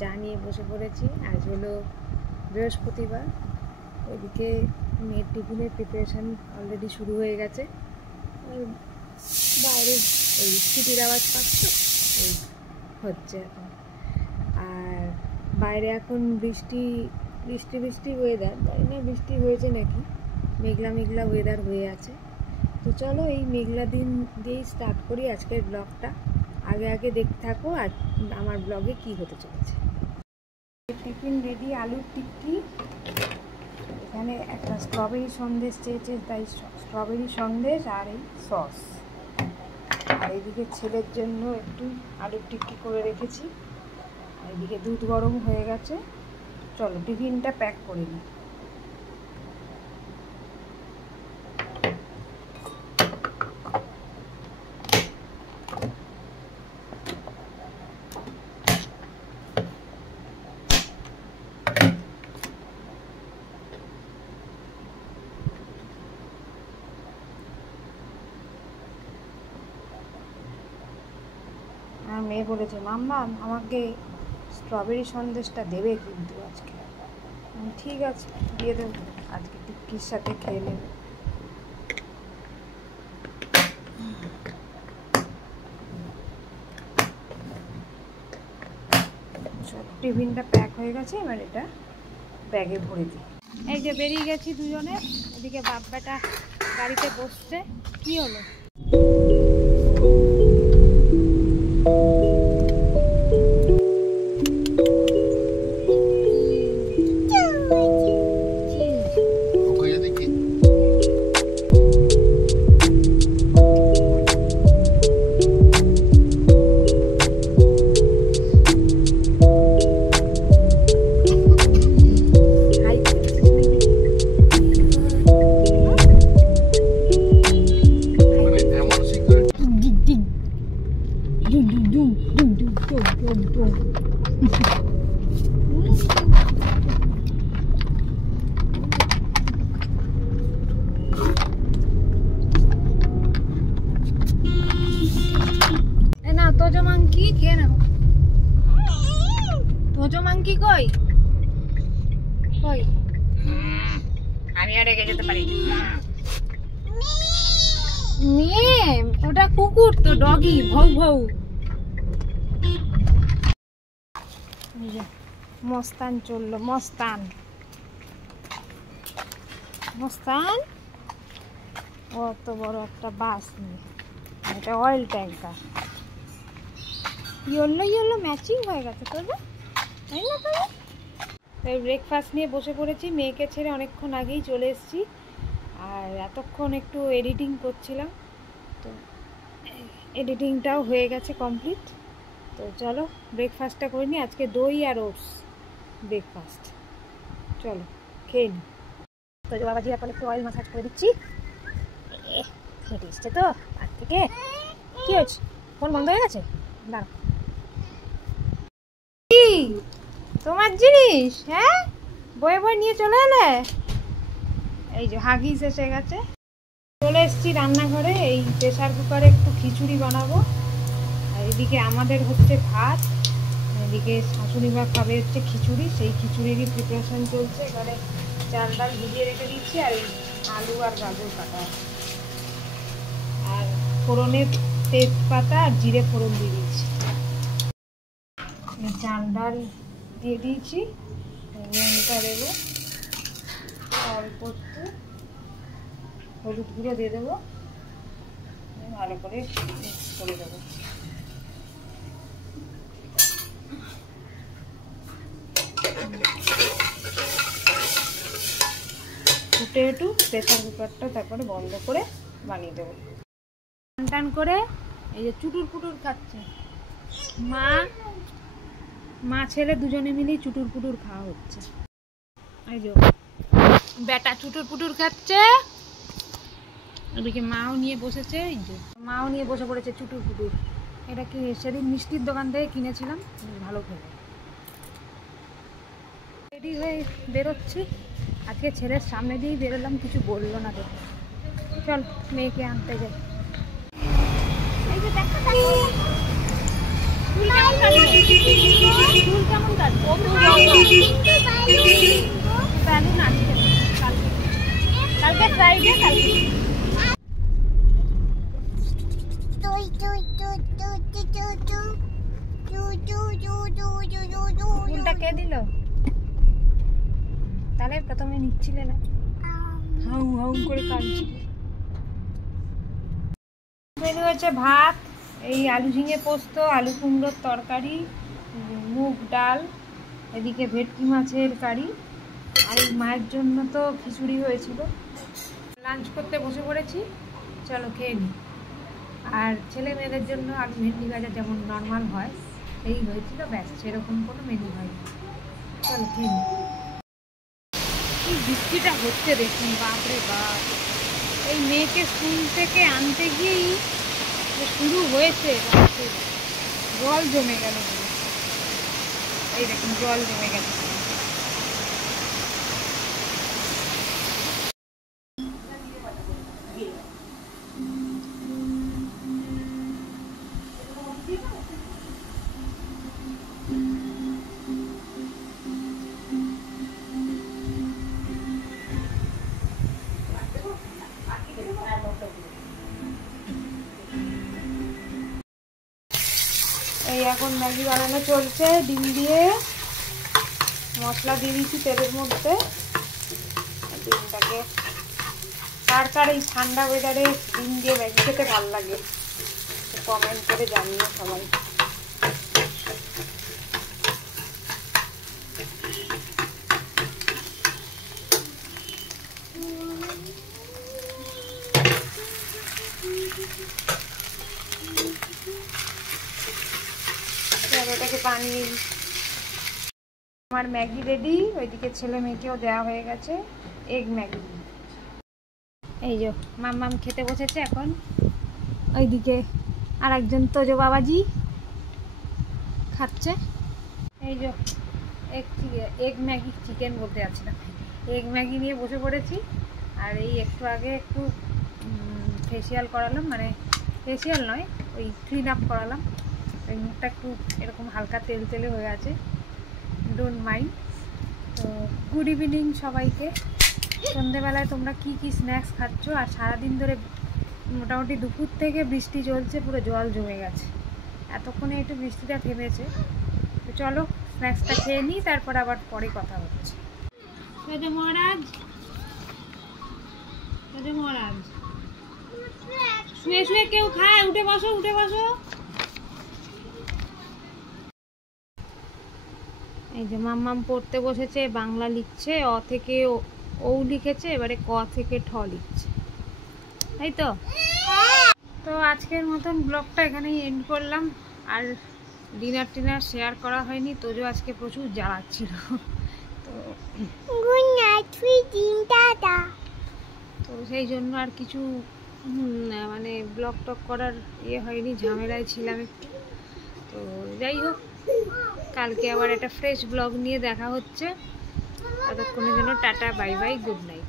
চা নিয়ে বসে পড়েছি। আজ হলো বৃহস্পতিবার। ওইদিকে মেয়ের টিফিনের প্রিপারেশান অলরেডি শুরু হয়ে গেছে। বাইরে এই সিটির আওয়াজ পাচ্ছ, এই হচ্ছে এখন। আর বাইরে এখন বৃষ্টি ওয়েদার, তাই না? বৃষ্টি হয়েছে নাকি, মেঘলা মেঘলা ওয়েদার হয়ে আছে। তো চলো এই মেঘলা দিন দিয়েই স্টার্ট করি আজকের ব্লগটা। আগে দেখতে থাকো আর আমার ব্লগে কি হতে চলেছে। টিফিন রেডি, আলুর টিক্কি, এখানে একটা স্ট্রবেরি সন্দেশ চেয়েছে, তাই স্ট্রবেরি সন্দেশ আর এই সস। আর এইদিকে ছেলের জন্য একটু আলুর টিক্কি করে রেখেছি। আর এদিকে দুধ গরম হয়ে গেছে। চলো টিফিনটা প্যাক করে নিই। মেয়ে বলেছে, মাম্মা আমাকে স্ট্রবেরি সন্দেশটা দেবে কিন্তু আজকে। ঠিক আছে, দিয়ে দেবো, আজকে টিক্কির সাথে খেয়ে নেবে। টিফিনটা প্যাক হয়ে গেছে, এবার এটা ব্যাগে ভরে দিই। এই যে বেরিয়ে গেছি দুজনে, এদিকে বাপ্পাটা গাড়িতে বসছে। কি হলো? তোজো মাংকি খেয়ে নাও। তোজো মাংকি কই কই? আমি আর রেগে যেতে পারি। মেয়ে ওটা কুকুর তো, ডগি, ভৌ ভৌ। মস্তান চললো, মস্তান অত বড় একটা বাস নিয়ে, এটা অয়েল ট্যাঙ্কার। ইয়েলো ম্যাচিং হয়ে গেছে তোর, তাই না? তাই ব্রেকফাস্ট নিয়ে বসে পড়েছি। মেয়েকে ছেড়ে অনেকক্ষণ আগেই চলে এসেছি। আর এতক্ষণ একটু এডিটিং করছিলাম, তো এডিটিংটাও হয়ে গেছে কমপ্লিট। তো চলো ব্রেকফাস্টটা করে নিই। আজকে দই আর ওটস ব্রেকফাস্ট। চলো খেয়ে নিই। তো বাবাজি এখন একটু অয়েল ম্যাসাজ করে দিচ্ছি। ফেটে এসছে তো আর থেকে। কি হয়েছে? ফোন বন্ধ হয়ে গেছে? দাঁড়াও, তোমার জিনিস, হ্যাঁ, বয়ে নিয়ে চলে এলে। এই যে হাগিস এসে গেছে। চলে এসেছি রান্নাঘরে। এই প্রেসার কুকারে একটু খিচুড়ি বানাবো। আর এদিকে আমাদের হচ্ছে ভাত, এদিকে শাশুড়ি মা খাবে হচ্ছে খিচুড়ি। সেই খিচুড়িরই প্রিপারেশন চলছে। এখানে চাল ডাল ভিজিয়ে রেখে দিচ্ছি, আর আলু আর গাজর কাটা, আর ফোড়নের তেজপাতা আর জিরে ফোড়ন দিয়ে দিচ্ছি। চাল ডাল দিয়ে দিয়েছি, লঙ্কা দেবো, অল্প একটু হলুদ গুঁড়ো দিয়ে দেবো, ভালো করে মিক্স করে দেবো। ফুটে একটু প্রেসার কুকারটা তারপরে বন্ধ করে বানিয়ে দেবো। টান করে এই যে চুটুর পুটুর খাচ্ছে। মা ছেলে দুজনে মিলেই চুটুর পুটুর খাওয়া হচ্ছে। এই যে বেটা চুটুর পুটুর খাচ্ছে, ওদিকে মাও নিয়ে বসেছে। এই যে মাও নিয়ে বসে পড়েছে চুটুর পুটুর। এটা কি সেদিন মিষ্টির দোকান থেকে কিনেছিলাম, ভালো খেলে। রেডি হয়ে বেরোচ্ছি। আজকে ছেলের সামনে দিয়েই বেরোলাম, কিছু বললো না দেখে। চল মেয়েকে আনতে যাই। এই যে দেখো চুল কেমন কাটবো? বেলুন আছে কালকে ফ্রাইডে, কালকে ফুলটা কে দিল? তাহলে প্রথমে নিচ্ছিলে না, হাউ হাউ করে কাঁদছিলে। মেনু হচ্ছে ভাত, এই আলু ঝিঙে পোস্ত, আলু কুমড়োর তরকারি, মুগ ডাল, এদিকে ভেটকি মাছের কারি, আর এই মায়ের জন্য তো খিচুড়ি হয়েছিল। লাঞ্চ করতে বসে পড়েছি, চলো খেয়ে নিই। আর ছেলে মেয়েদের জন্য আলু ভেন্ডি ভাজা যেমন নর্মাল হয় এই হয়েছিল, ব্যাস সেরকম কোনো মেনু হয়নি। চলো খেয়ে নিই। এই বৃষ্টিটা হচ্ছে দেখুন, বাপরে বাপ। এই মেয়েকে স্কুল থেকে আনতে গিয়েই শুরু হয়েছে, জল জমে গেল। এই দেখুন জল জমে গেল। এই এখন ম্যাগি বানানো চলছে, ডিম দিয়ে মশলা দিয়ে দিচ্ছি তেলের মধ্যে। ডিমটাকে কার কার এই ঠান্ডা ওয়েদারে ডিম দিয়ে ম্যাগি খেতে ভালো লাগে কমেন্ট করে জানিও সবাই। ওটাকে বানিয়ে আমার ম্যাগি রেডি, ওইদিকে ছেলে মেয়েকেও দেওয়া হয়ে গেছে এগ ম্যাগি। এই যে মাম্মাম খেতে বসেছে এখন, ওইদিকে আর একজন তোজো বাবাজি খাচ্ছে। এই যে এগ ম্যাগি, চিকেন বলতে যাচ্ছি না, এগ ম্যাগি নিয়ে বসে পড়েছি। আর এই একটু আগে একটু ফেসিয়াল করালাম, মানে ফেসিয়াল নয়, ওই ক্লিন আপ করালাম। ওই মুখটা একটু এরকম হালকা তেল তেলে হয়ে আছে, ডোন্ট মাইন্ড। তো গুড ইভিনিং সবাইকে। সন্ধেবেলায় তোমরা কি কি স্ন্যাক্স খাচ্ছ? আর সারাদিন ধরে মোটামুটি দুপুর থেকে বৃষ্টি চলছে, পুরো জল জমে গেছে। এতক্ষণে একটু বৃষ্টিটা থেমেছে। তো চলো স্ন্যাক্সটা খেয়ে নিই, তারপর আবার পরে কথা হচ্ছে। মহারাজ, মহারাজ শুয়ে শুয়ে কেউ খায়? উঠে বসো, উঠে বসো। এই যে মাম্মাম পড়তে বসেছে, বাংলা লিখছে, অ থেকে ও লিখেছে, এবারে ক থেকে ঠ লিখছে, তাই তো। তো আজকের মতন ব্লগটা এখানেই এন্ড করলাম। আর ডিনার টিনার শেয়ার করা হয়নি, তোজো আজকে প্রচুর জ্বালাচ্ছিল। তো গুড নাইট, টাটা। তো সেই জন্য আর কিছু মানে ব্লগ টক করার ইয়ে হয়নি, ঝামেলায় ছিলাম একটু। তো যাই হোক, কালকে আবার একটা ফ্রেশ ব্লগ নিয়ে দেখা হচ্ছে। ততক্ষণের জন্য tata, bye bye, good night.